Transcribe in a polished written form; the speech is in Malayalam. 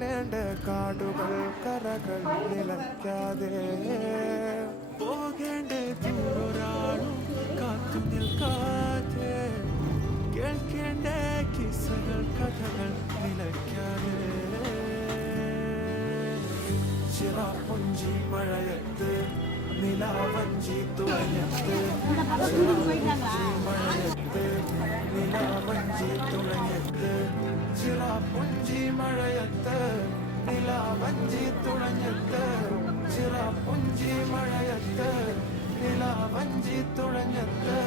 കാണേണ്ട കാടുകൾ കരകൾ നിലയ്ക്കാതെ പോകേണ്ട ദൂരൊരാളും കാത്തു നിൽക്കാതെ കേൾക്കേണ്ട കിസ്സകൾ കഥകൾ നിലയ്ക്കാതെ ചിറാപ്പുഞ്ചി മഴയത്ത് നിലാവഞ്ചി തുഴഞ്ഞത്ത് മഴയത്ത് നിലാവഞ്ചി തുഴഞ്ഞത്ത് ചിറാപ്പുഞ്ചി മഴയത്ത് നിലാവഞ്ചി തുഴഞ്ഞത്ത് ചിറാപ്പുഞ്ചി മഴയത്ത് നിലാവഞ്ചി തുഴഞ്ഞത്ത്